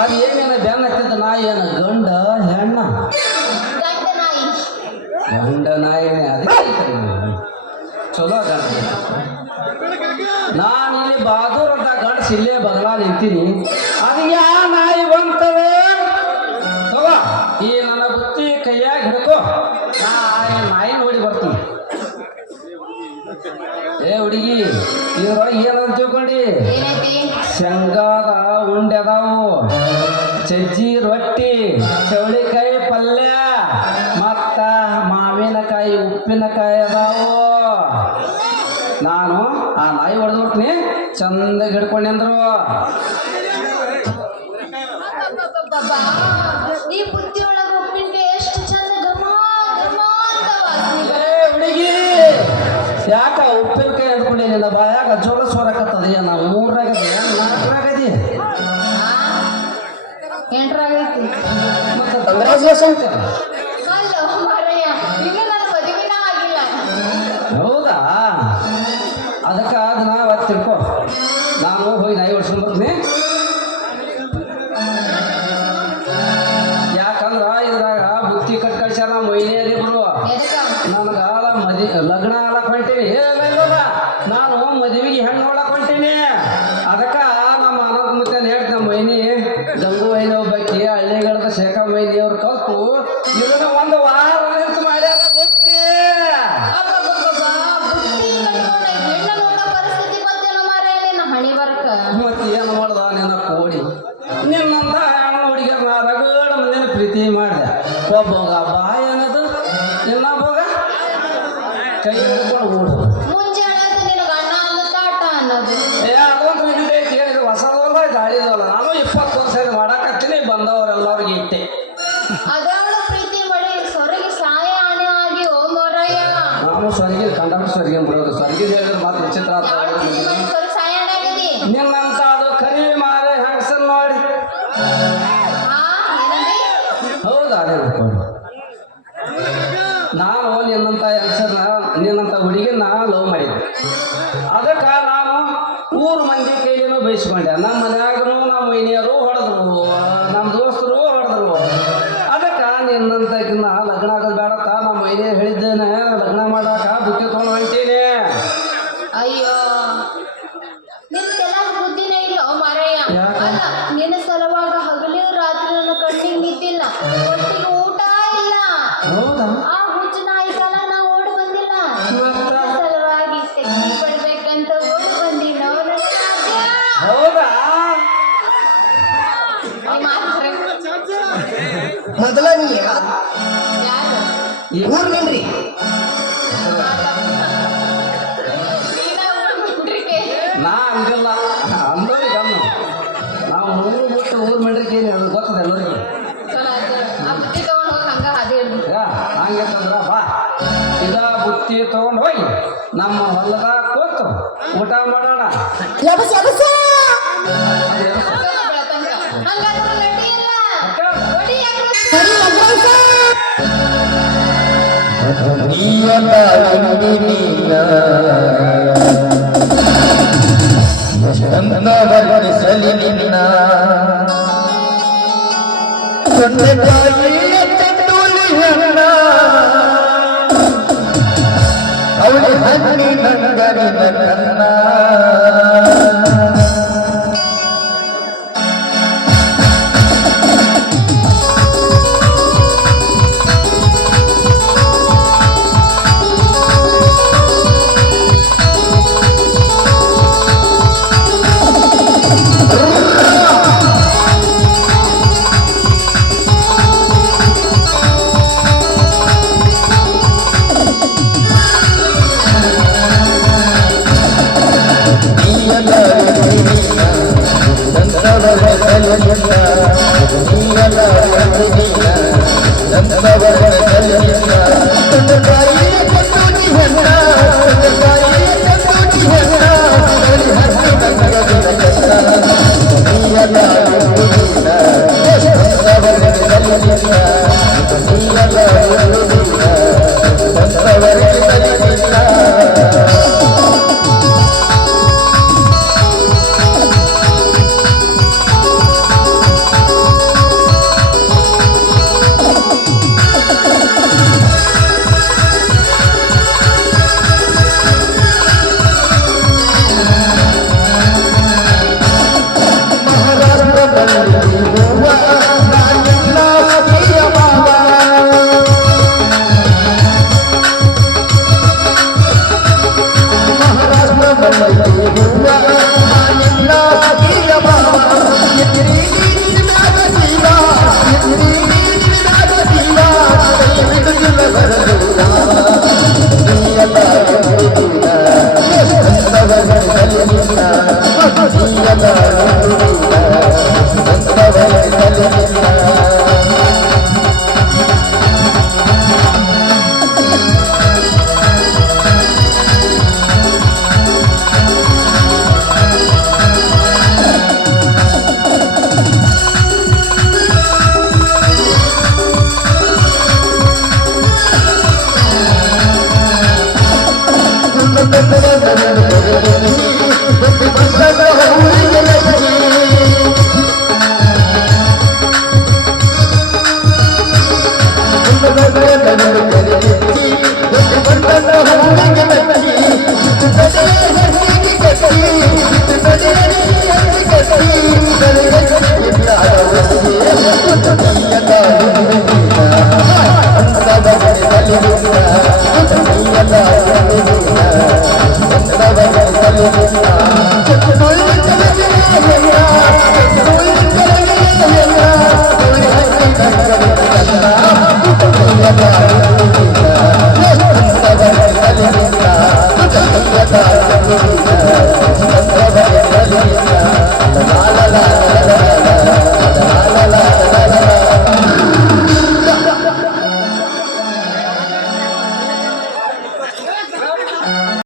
ಅದು ಏನೇನ ಬೆನ್ನ ಹತ್ತಿದ ನಾಯಿ ಏನ ಗಂಡ ಹೆಣ್ಣ ಗಂಡ ನಾಯಿ ಅದಕ್ಕೆ ಚಲೋ ಗಂಡ ನಾನು ಇಲ್ಲಿ ಬಹಾದೂರ್ ಅಂತ ಗಂಡಸ್ ಇಲ್ಲೇ ಬದಲಾ ನಿಂತೀನಿ ಅದು ಯಾ ನಾಯಿ ಬಂತವೆ ತಗೋ ಈ ನನ್ನ ಬುತ್ತಿ ಕೈಯಾಗ ಹಿಡ್ಕೋ ನಾಯಿ ನೋಡಿ ಬರ್ತೀನಿ ಏ ಹುಡುಗಿ ಇದ್ರೊಳಗೆ ಏನಂತ ತಿಳ್ಕೊಂಡಿ ಶೇಂಗಾದ ಉಂಡೆ ಅದಾವು ಸಜ್ಜಿ ರೊಟ್ಟಿ ಚೌಳಿಕಾಯಿ ಪಲ್ಯ ಮತ್ತ ಮಾವಿನಕಾಯಿ ಉಪ್ಪಿನಕಾಯಿ ಅದಾವು ನಾನು ಆ ನಾಯಿ ಹೊಡೆದು ಬಿಡ್ತೀನಿ ಚಂದಾಗಿ ಹಿಡ್ಕೊಂಡೆ ಅಂದ್ರು ಹುಡುಗಿ ಯಾಕ ಉಪ್ಪಿನಕಾಯಿ ಹಿಡ್ಕೊಂಡಿಲ್ಲ ಬಾಯಾಗ ಜೋಳ ಸೋರಕತ್ತದ ಏನ ಮೂರಾಗದಿ ನಾಲ್ಕರಾಗದಿ ಮತ್ತೆ ಹೌದಾ ಅದಕ್ಕೆ ಅದನ್ನ ಅವತ್ತು ತಿಳ್ಕೊ ನಾನು ಹೋಗಿ ನಾಯಿ ಹೊಡ್ಸ್ಕೊಂಡು ಬರ್ತೀನಿ ಯಾಕಂದ್ರ ಇದ್ರಾಗ ಬುತ್ತಿ ಕಟ್ ಕಳ್ಸ್ಯಾರ ಮಹಿಳೆಯರಿ ಇಬ್ರು ನನಗ ಲಗ್ನ ಆಲಕ್ ಹೊಂಟೀನಿ ನಾನು ಮದುವೆಗೆ ಹೆಣ್ಣು ನೋಡಕ್ ಹೊಂಟೀನಿ ಅದಕ್ಕೆ ನಮ್ಮ ಅನಂತ ಮುತ್ತೇನ ಹೇಳ್ತೀನಿ ನಮ್ಮ ಮೈನಿ ಗಂಗು ವೈನಿ ಒಬ್ಬಾಕಿ ಹಳ್ಳಿಗಡದ ಶೇಖಾ ಮೈನಿ ಅವ್ರು ಕಲ್ತು ಇದನ್ನ ಒಂದು ವಾರ ನಿಂತು ಮಾಡ್ಯಾರ ಬುತ್ತಿ ಮತ್ತೆ ಏನು ಮಾಡ್ದ ನಿನ್ನ ಕೋಡಿ ನಿನ್ನಂತ ಹೆಣ್ಣು ಹುಡುಗಿಯ ರಗಡ ಮಂದಿನ ಪ್ರೀತಿ ಮಾಡಿದೆ ಒಬ್ಬಗ ಬಾಯಿ ಅನ್ನೋದು ಇನ್ನೊಬ್ಬಗ ಕೈ ಹಿಡ್ಕೊಂಡು ಓಡು ಅದೊಂದು ಇದೈತಿ ಹೇಳಿದ್ರೆ ಹೊಸದಲ್ಲ ಗಾಳಿದಲ್ಲ ನಾನು 20 ವರ್ಷ ಮಾಡಕತ್ತೀನಿ ಬಂದವರೆಲ್ಲವ್ರಿಗೆ ಇಟ್ಟೆ ನಾನು ಸ್ವರ್ಗಿ ಕಂಡಕ್ಟರ್ ಸ್ವರ್ಗಿ ಬಿಡೋದು ಸ್ವರ್ಗಿ ಹೇಳಿದ್ರೆ ಮತ್ತೆ ವಿಚಿತ್ರ ನಿನ್ನಂತ ಅದು ಕರಿ ಮಾರೆ ಹೆಂಗಸನ್ ನೋಡಿ ಹೌದಾ ನಾನು ನಿನ್ನಂತ ಹೆಂಗಸರ್ನ ನಿನ್ನಂತ ಹುಡುಗಿನ ಲವ್ ಮಾಡಿದ್ದೆ ಅದಕ್ಕೆ ನಾನು ಊರು ಮಂದಿ ಕೈಲಿನೂ ಬಯಸ್ಕೊಂಡೆ ನಮ್ಮ ಮನ್ಯಾಗನು ನಮ್ಮ ಮೈನಿಯರು ಹೊಡೆದ್ರು ನಮ್ಮ ದೋಸ್ತರು ಹೊಡೆದ್ರು ಅದಕ್ಕೆ ನಿನ್ನಂತಕಿನ್ನ ಲಗ್ನ ಆಗೋದು ಬೇಡತ್ತ ನಮ್ಮ ಮೈನಿಯರು ಹೇಳಿದ್ದೇನೆ ಲಗ್ನ ಮಾಡಾಕ ಬುತ್ತಿ ತೊಗೊಂಡು ಹೊಂಟೀನಿ ಅಯ್ಯೋ ನಿನ್ನ ಸಲುವಾಗ ಹಗಲು ರಾತ್ರಿ ನನ್ನ ಕಣ್ಣಿಗೆ ನಿಂತಿಲ್ಲ ಒಟ್ಟಿಗೆ ಊಟ ಇಲ್ಲ ಆ ಹುಚ್ಚು ನಾಯಿಗಾಲ ನಾ ಓಡಿ ಬಂದಿಲ್ಲ ಸಲುವಾಗಿ ತೆಗಿ ಪಡ್ಬೇಕಂತ ಓಡಿ ಬಂದಿಲ್ಲ ಮೊದಲ ನೀ ಊರ್ ನಿನ್ರಿ ನಾ ಹಂಗಲ್ಲ ಅಂದವ್ರಿಗೆ ಅನ್ನ ನಾವು ಮೂರು ಬಿಟ್ಟು ಊರು ಮಿಡ್ರಿಗೆ ಏನು ಅದು ಗೊತ್ತದ ಎಲ್ಲರಿಗೆ ಹಂಗಿರ್ತಂದ್ರ ಬಾ ಇದ ಬುತ್ತಿ ತಗೊಂಡು ಹೋಗಿ ನಮ್ಮ ಹೊಲದಾಗ ಕೂತು ಊಟ ಮಾಡೋಣ ವರ್ಣಿಸಲಿ ನಿನ್ನ ಅವಳಿ ಹಣ್ಣಿ ನಂಗರಿನ ಕನ್ನ ಮಲ್ಲಲ್ಲಿ ಹೂವ ನಾನೆಲ್ಲ ಸಖಿಯ ಮಾವ ಮಹಾರಾಷ್ಟ್ರ ಮಲ್ಲಲ್ಲಿ ಹೂವ ನಾನೆಲ್ಲ ಸಖಿಯ ಮಾವ